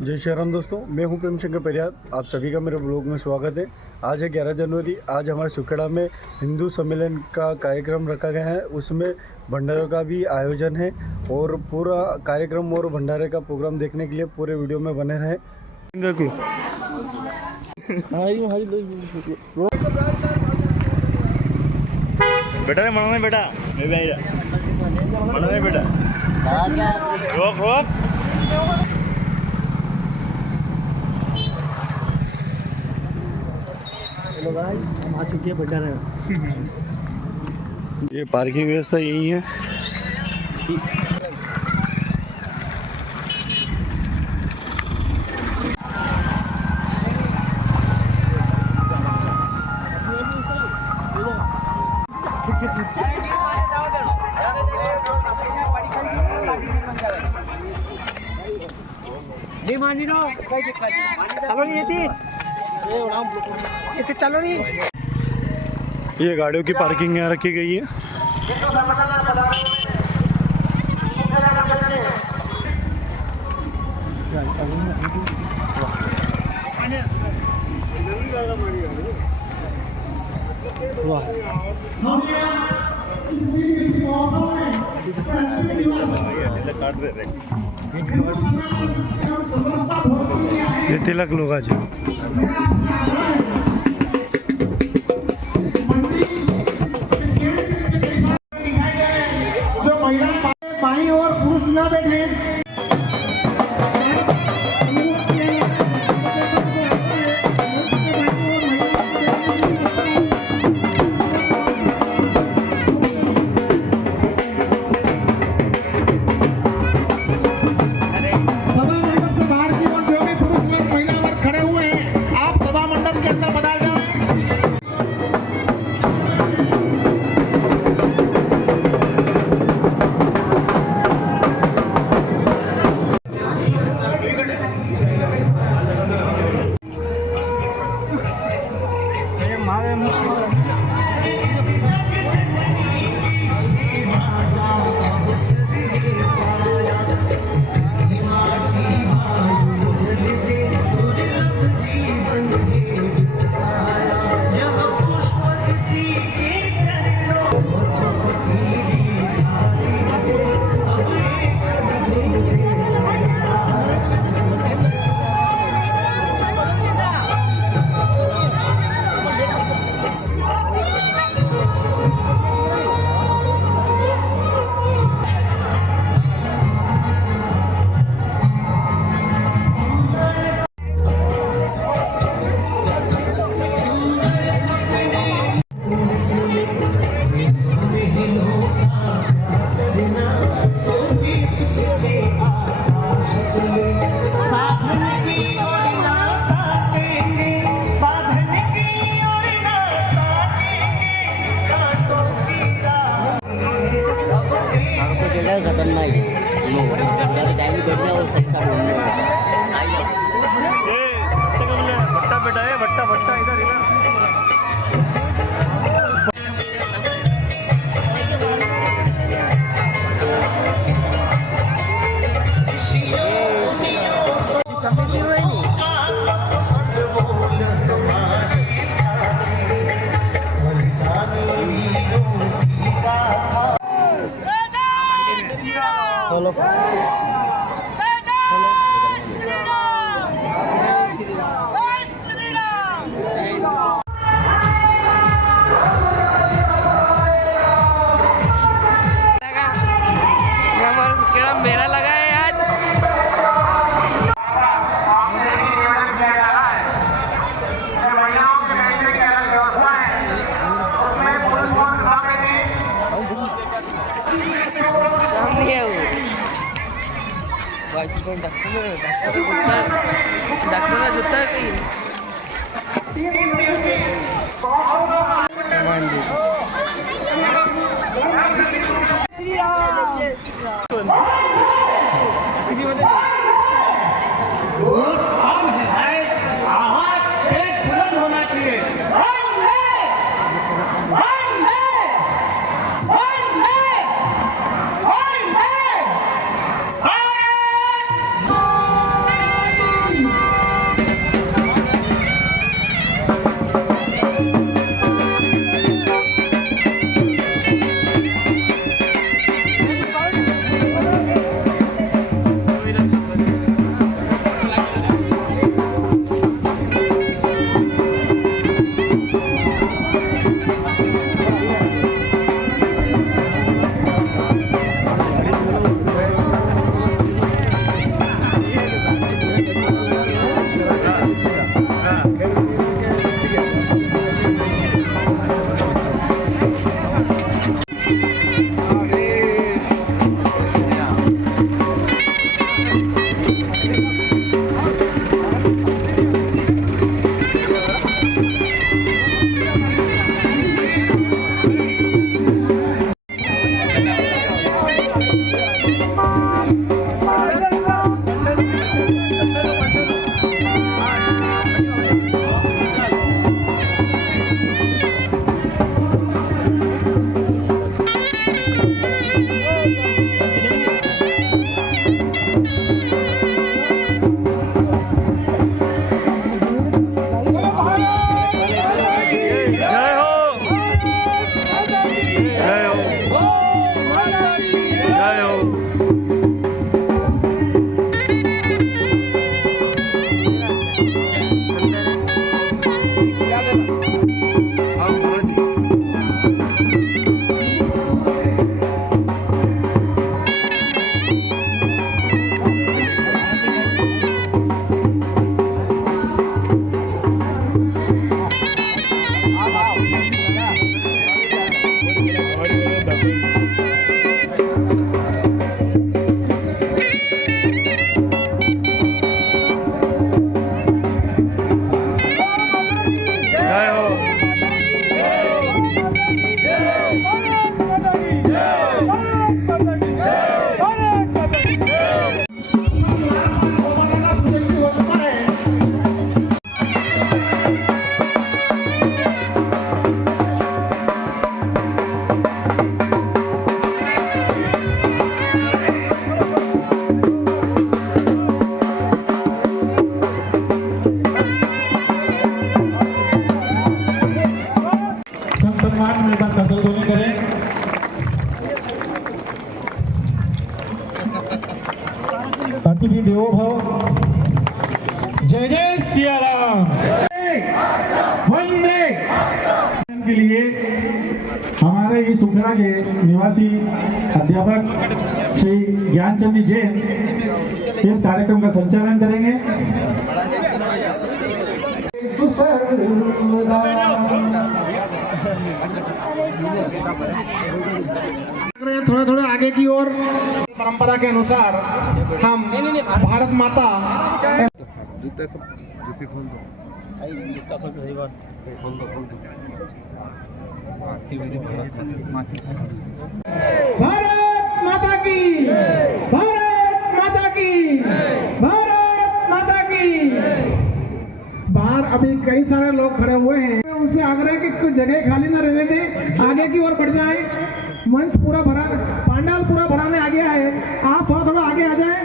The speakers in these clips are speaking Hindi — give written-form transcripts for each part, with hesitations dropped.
जय श्री राम दोस्तों, मैं हूं प्रेम शंकर परियार। आप सभी का मेरे ब्लॉग में स्वागत है। आज है 11 जनवरी। आज हमारे सुखेड़ा में हिंदू सम्मेलन का कार्यक्रम रखा गया है। उसमें भंडारे का भी आयोजन है और पूरा कार्यक्रम और भंडारे का प्रोग्राम देखने के लिए पूरे वीडियो में बने रहें। बेटा रे मना नहीं बेटा, मैं भी आई रहा मना नहीं बेटा, रोक रोक। हेलो गाइस, हम आ चुके हैं भंडारे। ये पार्किंग व्यवस्था यही है। नहीं मानी नो, कोई दिक्कत नहीं। चलो नहीं ये चलो नहीं। ये गाड़ियों की पार्किंग यहाँ रखी गई है। ये तिलक लोग आज जो महिला बाईं और पुरुष न बैठे। खतरनाक टाइम बैठ जाओ और सही साथ भट्टा बेटा है, भट्टा भट्टा इधर इधर। हेलो मेला लगा है आज। डॉक्टर जूता है कहीं होना चाहिए। सिया राम। वंदे के लिए हमारे इस उखड़ा के निवासी अध्यापक श्री ज्ञानचंद जी जैन इस कार्यक्रम का संचालन करेंगे। थोड़ा थोड़ा आगे की ओर परंपरा के अनुसार हम भारत माता भारत माता की, भारत माता की, भारत माता की। बाहर अभी कई सारे लोग खड़े हुए हैं, उनसे आग्रह कि कुछ जगह खाली न रहने दें, आगे की ओर बढ़ जाएं। मंच पूरा भरा, पांडाल पूरा भराने आ गया है, आप थोड़ा थोड़ा आगे आ जाएं,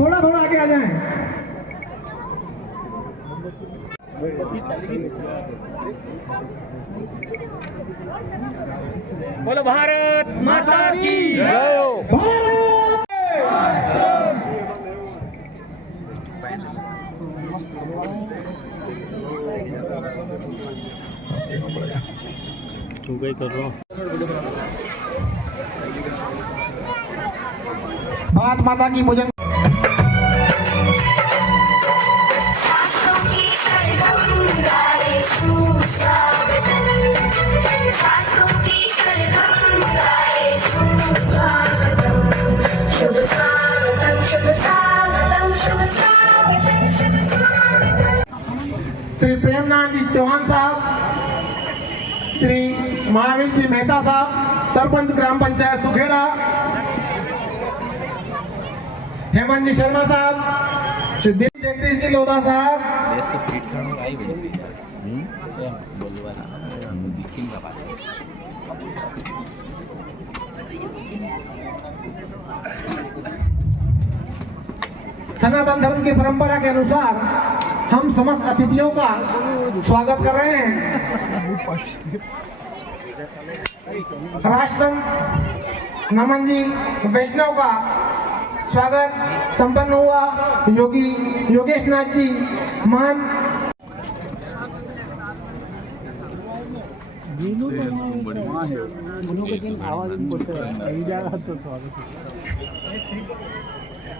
थोड़ा थोड़ा आगे आ जाएं। बोलो भारत माता की जय हो। तू क्या कर रहा? भारत माता की पूजन। श्री प्रेमनाथ जी चौहान साहब, श्री महावीर जी मेहता साहब, सरपंच ग्राम पंचायत सुखेड़ा, हेमंत जी शर्मा साहब, श्री जगदीश जी लोधा साहब, देश के पीठ खाने आई वैसे बोलवा दिखिन का बात सनातन धर्म की परंपरा के अनुसार हम समस्त अतिथियों का स्वागत कर रहे हैं। राष्ट्रसंत नमन जी वैष्णव का स्वागत संपन्न हुआ। योगी योगेश नाथ जी महान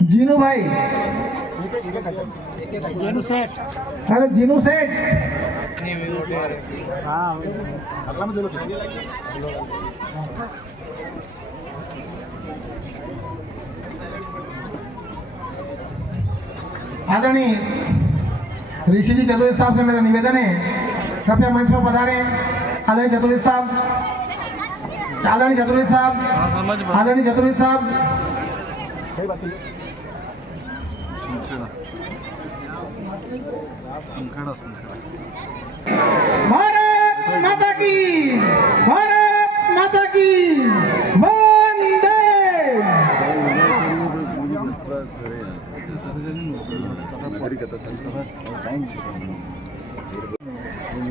जीनू भाई, जीनू सेठ, अरे जीनू सेठ, आदरणीय ऋषि जी चतुर्वेदी साहब से मेरा निवेदन है, कृपया मंच पर पधारें। आदरणीय चतुर्वेदी साहब, आदरणीय चतुर्वेदी साहब, आदरणीय चतुर्वेदी साहब, भारत माता की, भारत माता की, वंदे।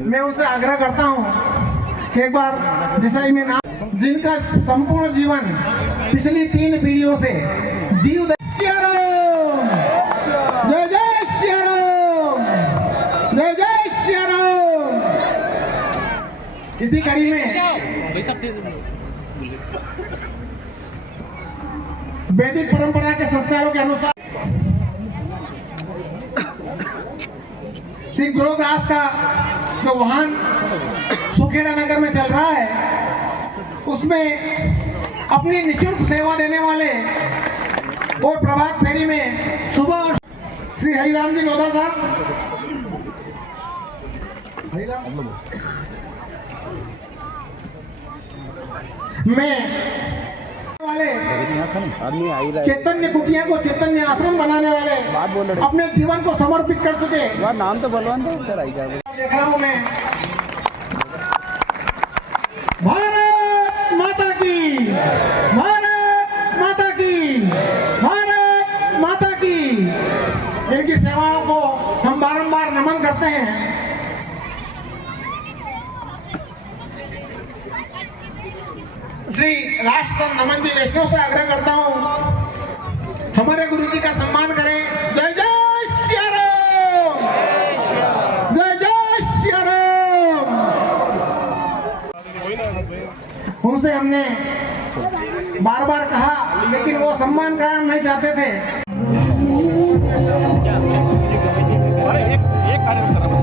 मैं उनसे आग्रह करता हूँ कि एक बार देसाई में नाम, जिनका संपूर्ण जीवन पिछली 3 पीढ़ियों से जीव जय जय श्री राम, जय जय श्री राम। इसी कड़ी में वैदिक परंपरा के संस्कारों के अनुसार श्री गुरुग्रास का जो वाहन सुखेड़ा नगर में चल रहा है, उसमें अपनी निःशुल्क सेवा देने वाले और प्रभात फेरी में सुबह श्री हरिराम जी लोधा साहब, मैं वाले चैतन्य कुटिया को चैतन्य आश्रम बनाने वाले अपने जीवन को समर्पित कर चुके नाम तो बलवान देख रहा हूँ मैं। भारत माता की, भारत माता की, भारत माता की। इनकी सेवाओं को हम बारंबार नमन करते हैं। श्री राष्ट्रसंत नमन जी वैष्णव से आग्रह करता हूँ, हमारे गुरु जी का सम्मान करें। जय जय श्री राम। से हमने बार बार कहा, लेकिन वो सम्मान का नहीं चाहते थे। एक कार्य कर रहा हूं।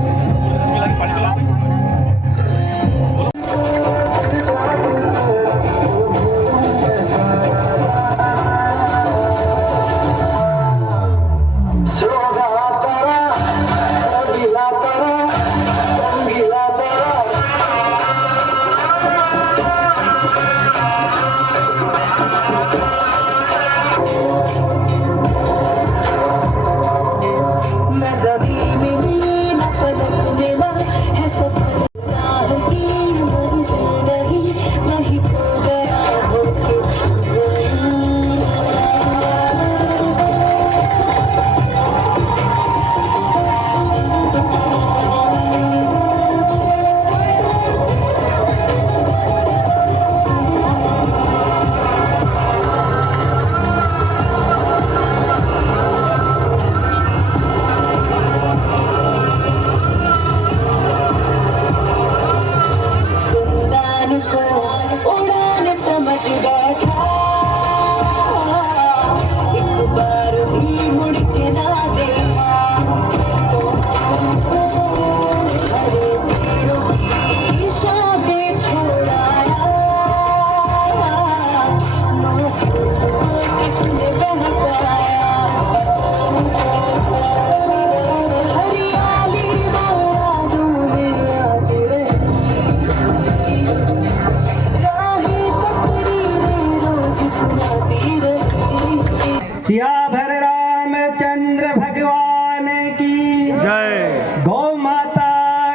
सियावर रामचंद्र भगवान की जय। गौ माता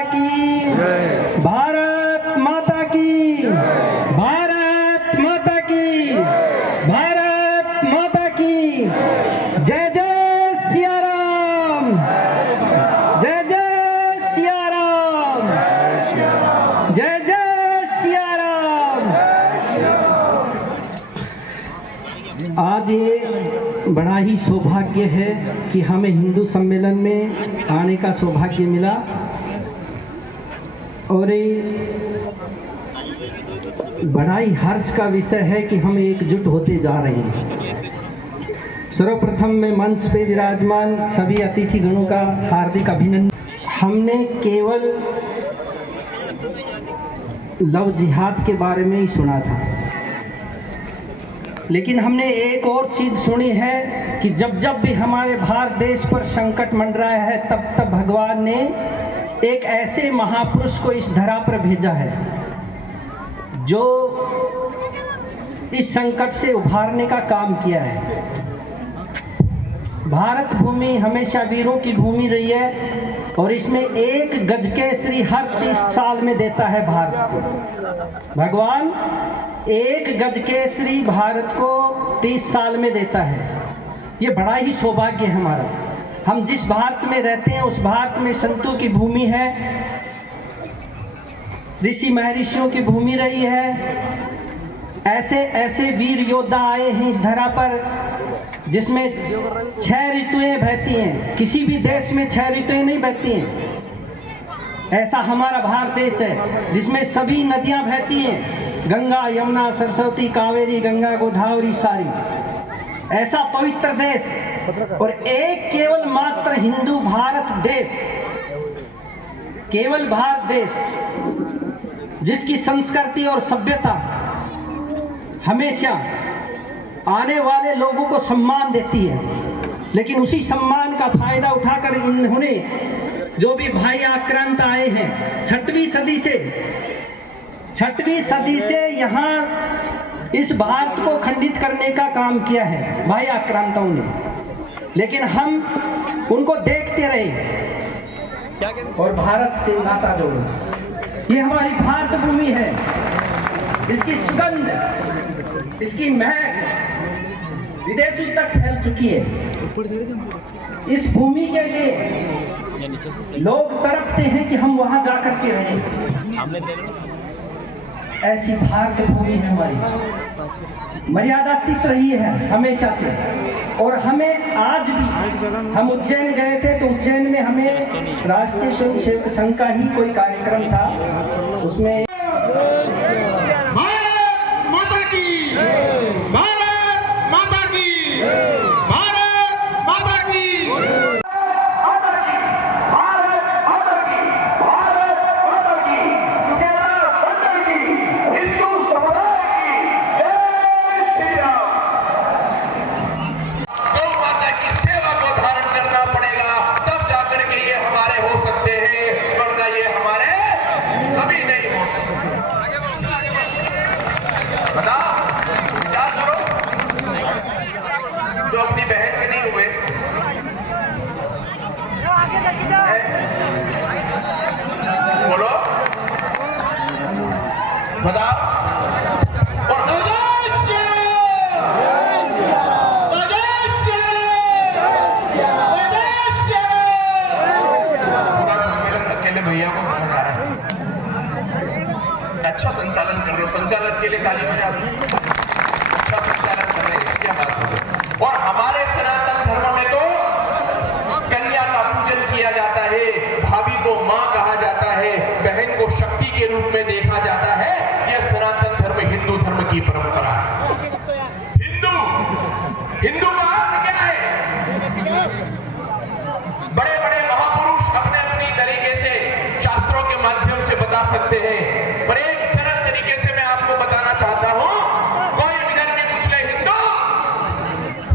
की जय। भारत माता की, भारत माता की, भारत माता की। जय जय सिया राम, जय जय सिया राम, जय जय सिया राम। आज ये बड़ा ही सौभाग्य है कि हमें हिंदू सम्मेलन में आने का सौभाग्य मिला और ये बड़ा ही हर्ष का विषय है कि हम एकजुट होते जा रहे हैं। सर्वप्रथम मैं मंच पे विराजमान सभी अतिथि गणों का हार्दिक अभिनंदन। हमने केवल लव जिहाद के बारे में ही सुना था, लेकिन हमने एक और चीज सुनी है कि जब जब भी हमारे भारत देश पर संकट मंडराया है, तब तब भगवान ने एक ऐसे महापुरुष को इस धरा पर भेजा है जो इस संकट से उभारने का काम किया है। भारत भूमि हमेशा वीरों की भूमि रही है और इसमें एक गज केसरी हर 30 साल में देता है भारत को। भगवान एक गज केसरी भारत को 30 साल में देता है। ये बड़ा ही सौभाग्य है हमारा। हम जिस भारत में रहते हैं उस भारत में संतों की भूमि है, ऋषि महर्षियों की भूमि रही है। ऐसे ऐसे वीर योद्धा आए हैं इस धरा पर जिसमें 6 ऋतुएं बहती हैं। किसी भी देश में 6 ऋतुएं नहीं बहती हैं। ऐसा हमारा भारत देश है जिसमें सभी नदियां बहती हैं, गंगा यमुना सरस्वती कावेरी गंगा गोदावरी सारी। ऐसा पवित्र देश और एक केवल मात्र हिंदू भारत देश, केवल भारत देश जिसकी संस्कृति और सभ्यता हमेशा आने वाले लोगों को सम्मान देती है, लेकिन उसी सम्मान का फायदा उठाकर इन्होंने जो भी भाई आक्रांत आए हैं 6वीं सदी से यहाँ इस भारत को खंडित करने का काम किया है भाई आक्रांतों ने, लेकिन हम उनको देखते रहे और भारत से नाता जोड़े। ये हमारी भारत भूमि है, इसकी सुगंध, इसकी महक विदेशों तक फैल चुकी है। इस भूमि के लिए लोग तड़पते हैं कि हम वहां जाकर के रहें। ऐसी भारत भूमि है हमारी, मर्यादातीत रही है हमेशा से। और हमें आज भी, हम उज्जैन गए थे तो उज्जैन में हमें राष्ट्रीय स्वयंसेवक संघ का ही कोई कार्यक्रम था, उसमें बोलो बताओ। और पूरा सम्मेलन अकेले भैया को समझ आ रहा है। अच्छा संचालन कर रहे हो, संचालन के लिए ताली बजाओ। अच्छा संचालन कर रहे हैं, क्या बात है। और हमारे सनातन धर्म में तो कन्या का पूजन किया जाता है, भाभी को मां कहा जाता है, बहन को शक्ति के रूप में देखा जाता है। यह सनातन धर्म हिंदू धर्म की परंपरा है। हिंदू का अर्थ क्या है? बड़े बड़े महापुरुष अपने अपनी तरीके से शास्त्रों के माध्यम से बता सकते हैं, पर एक सरल तरीके से मैं आपको बताना चाहता हूं। कोई इधर में कुछ नहीं,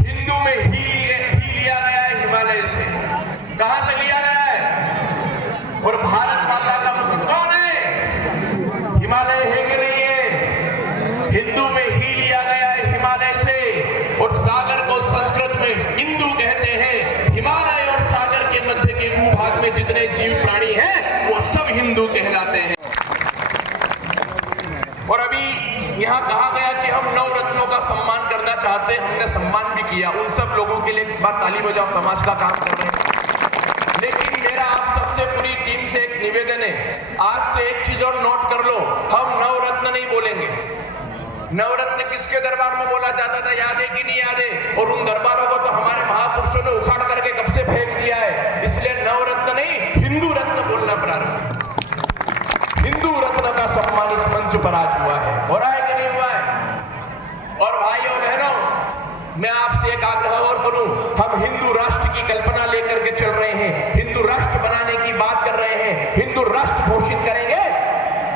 हिंदू में ही लिया गया है हिमालय से। कहां से लिया गया है? और भारत माता का मुकुट कौन है? हिमालय है कि नहीं है? हिंदू में ही लिया गया है हिमालय से। और सागर को संस्कृत में इंदु कहते हैं। हिमालय और सागर के मध्य के भूभाग में जितने जीव प्राणी हैं वो सब हिंदू कहलाते हैं। और अभी यहाँ कहा गया कि हम नवरत्नों का सम्मान करना चाहते हैं, हमने सम्मान भी किया। उन सब लोगों के लिए एक बार ताली बजाओ, समाज का काम कर रहे हैं। लेकिन मेरा आप सबसे पूरी टीम से एक निवेदन है, आज से एक चीज और नोट कर लो, हम नवरत्न नहीं बोलेंगे। नवरत्न किसके दरबार में बोला जाता था, याद है कि नहीं याद है? और उन दरबारों को तो हमारे महापुरुषों ने उखाड़ करके कब से फेंक दिया है। इसलिए नवरत्न नहीं, हिंदू रत्न बोलना प्रारंभ। हिंदू रत्न का सम्मान इस मंच पर आज हुआ है। हो रहा है कि नहीं हुआ है? और भाइयों बहनों, मैं आपसे एक आग्रह और करूं, हम हिंदू राष्ट्र की कल्पना लेकर के चल रहे हैं, हिंदू राष्ट्र बनाने की बात कर रहे हैं, हिंदू राष्ट्र घोषित करेंगे।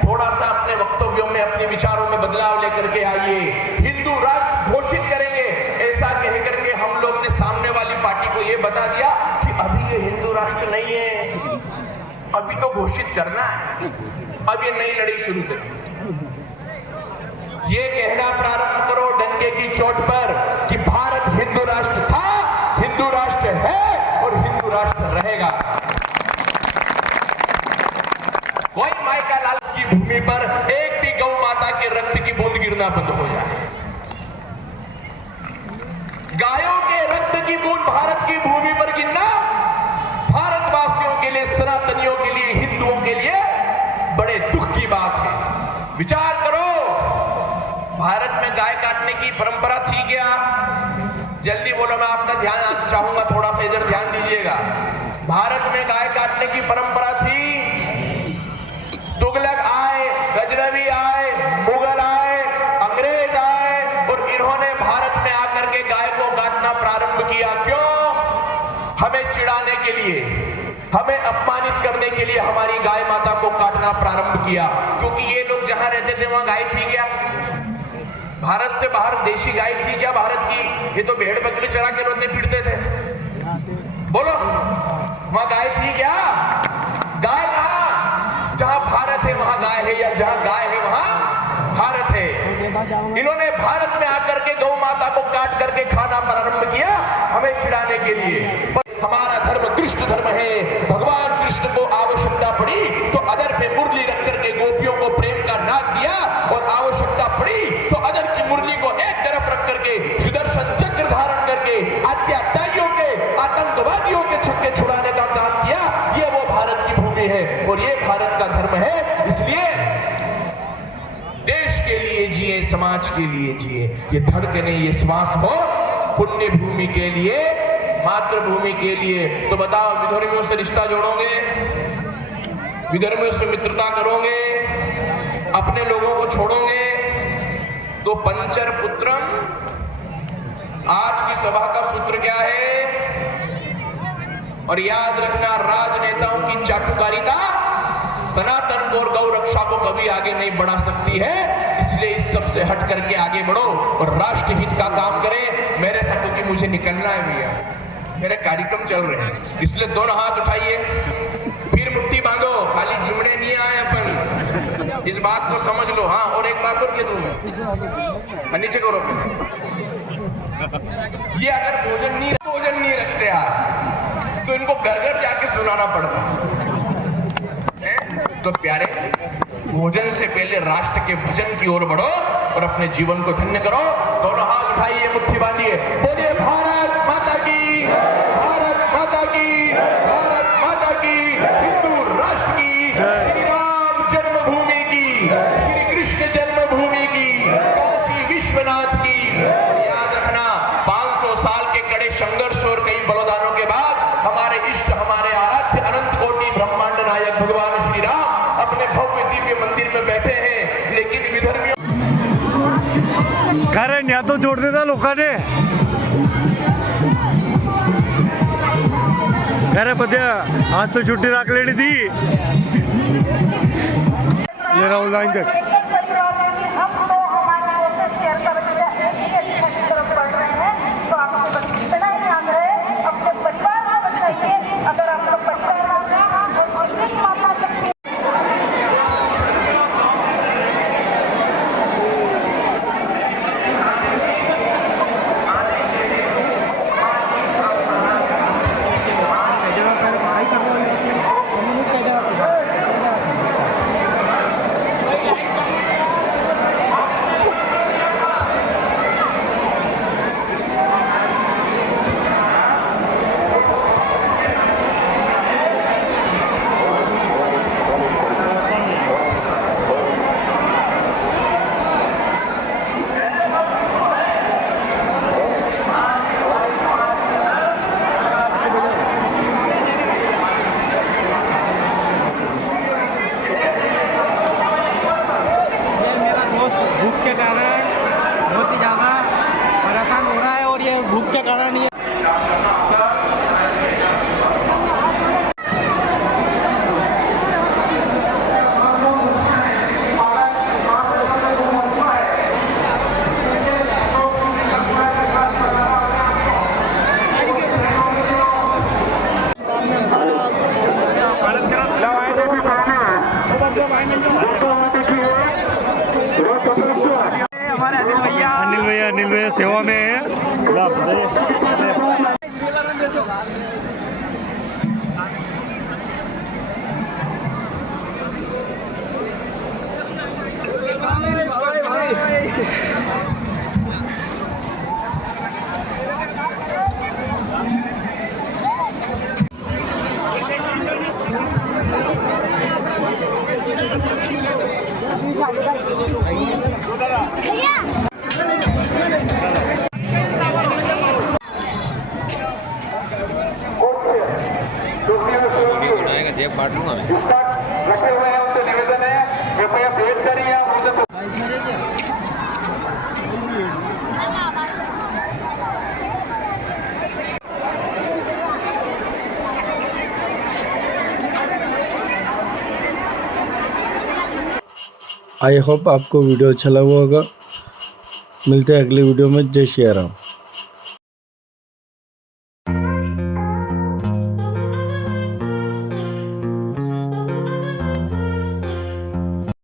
थोड़ा सा अपने वक्तव्यों में, अपने विचारों में बदलाव लेकर के आइए। हिंदू राष्ट्र घोषित करेंगे, ऐसा कह करके हम लोग ने सामने वाली पार्टी को यह बता दिया कि अभी ये हिंदू राष्ट्र नहीं है, अभी तो घोषित करना है, अब ये नई लड़ाई शुरू करें। ये कहना प्रारंभ करो डंके की चोट पर कि भारत हिंदू राष्ट्र था, हिंदू राष्ट्र है और हिंदू राष्ट्र रहेगा। कोई माई का लाल की भूमि पर एक भी गौ माता के रक्त की बूंद गिरना बंद हो जाए। गायों के रक्त की बूंद भारत की भूमि पर गिरना भारतवासियों के लिए, सनातनियों के लिए, हिंदुओं के लिए बड़े दुख की बात है। विचार करो, भारत में गाय काटने की परंपरा थी क्या? जल्दी बोलो, मैं आपका ध्यान चाहूंगा, थोड़ा सा इधर ध्यान दीजिएगा। भारत में गाय काटने की परंपरा थी। तुगलक आए, गजनवी आए, मुगल आए, अंग्रेज आए और इन्होंने भारत में आकर के गाय को काटना प्रारंभ किया। क्यों? हमें चिढ़ाने के लिए, हमें अपमानित करने के लिए हमारी गाय माता को काटना प्रारंभ किया। क्योंकि ये लोग जहां रहते थे वहां गाय थी क्या? भारत से बाहर देशी गाय थी क्या भारत की? ये तो भेड़ बकरी चरा के रोते फिरते थे। बोलो, वहां गाय थी क्या? गाय कहां? जहां भारत है वहां गाय है, या जहां गाय है वहां भारत है। इन्होंने भारत में आकर के गौ माता को काट करके खाना प्रारंभ किया हमें चिढ़ाने के लिए। हमारा धर्म कृष्ण धर्म है। भगवान कृष्ण को आवश्यकता पड़ी तो अदर पे मुरली रख करके गोपियों को प्रेम का नाद दिया, और आवश्यकता पड़ी तो अदर की मुरली को एक तरफ रख करके सुदर्शन चक्र धारण करके अत्याचारियों के, आतंकवादियों के छक्के छुड़ाने का काम किया। ये वो भारत की भूमि है और ये भारत का धर्म है। इसलिए देश के लिए जिए, समाज के लिए जिए, ये धड़कने, ये श्वास हो पुण्य भूमि के लिए, मातृभूमि के लिए। तो बताओ, विधर्मियों से रिश्ता जोड़ोगे, विधर्मियों से मित्रता करोगे, अपने लोगों को छोड़ोगे तो पंचर पुत्रम। आज की सभा का सूत्र क्या है? और याद रखना, राजनेताओं की चाटुकारिता सनातन को और गौ रक्षा को कभी आगे नहीं बढ़ा सकती है। इसलिए इस सब से हट करके आगे बढ़ो और राष्ट्र हित का काम करें। मेरे साथ, क्योंकि मुझे निकलना है भैया, मेरे कार्यक्रम चल रहे हैं, इसलिए दोनों हाथ उठाइए, फिर मुट्ठी बांधो, खाली जिमड़े नहीं आए अपन, इस बात को समझ लो। हाँ, और एक बात और कह दूं, नीचे करो। ये अगर भोजन नहीं रखते आप, तो इनको घर घर जाके सुनाना पड़ता है। तो प्यारे, भोजन से पहले राष्ट्र के भजन की ओर बढ़ो और अपने जीवन को धन्य करो। दोनों हाथ उठाइए, मुट्ठी बांधिए, बोलिए भारत माता की, भारत माता की, भारत माता की, हिंदू राष्ट्र की, श्री राम जन्मभूमि की, श्री कृष्ण जन्मभूमि की, काशी विश्वनाथ की। याद रखना, 500 साल के कड़े संघर्ष और कई बलिदानों के बाद हमारे इष्ट, हमारे आराध्य अनंत कोटि ब्रह्मांड नायक भगवान श्री राम अपने भव्य दिव्य मंदिर में बैठे हैं। लेकिन विधर्मियों कारण या तो जोड़ देता लोकांनी अरे पद्या आज तो छुट्टी राखलेली थी ये राहुल लाइन तक हम तो हमारे ऑफिस शेयर कर की तरफ बढ़ रहे हैं। तो आप इतना ही याद रहे, अपने परिवार को बचाइए। अगर आप लोग परिवार और माता शक्ति भूख के कारण ये अनिल भैया सेवा में है। जेब बांट लूंगा मैं। रखे हुए हैं उनसे निवेदन है, कृपया भेंट करिए। आई होप आपको वीडियो अच्छा लगा होगा। मिलते हैं अगली वीडियो में। जय श्री राम।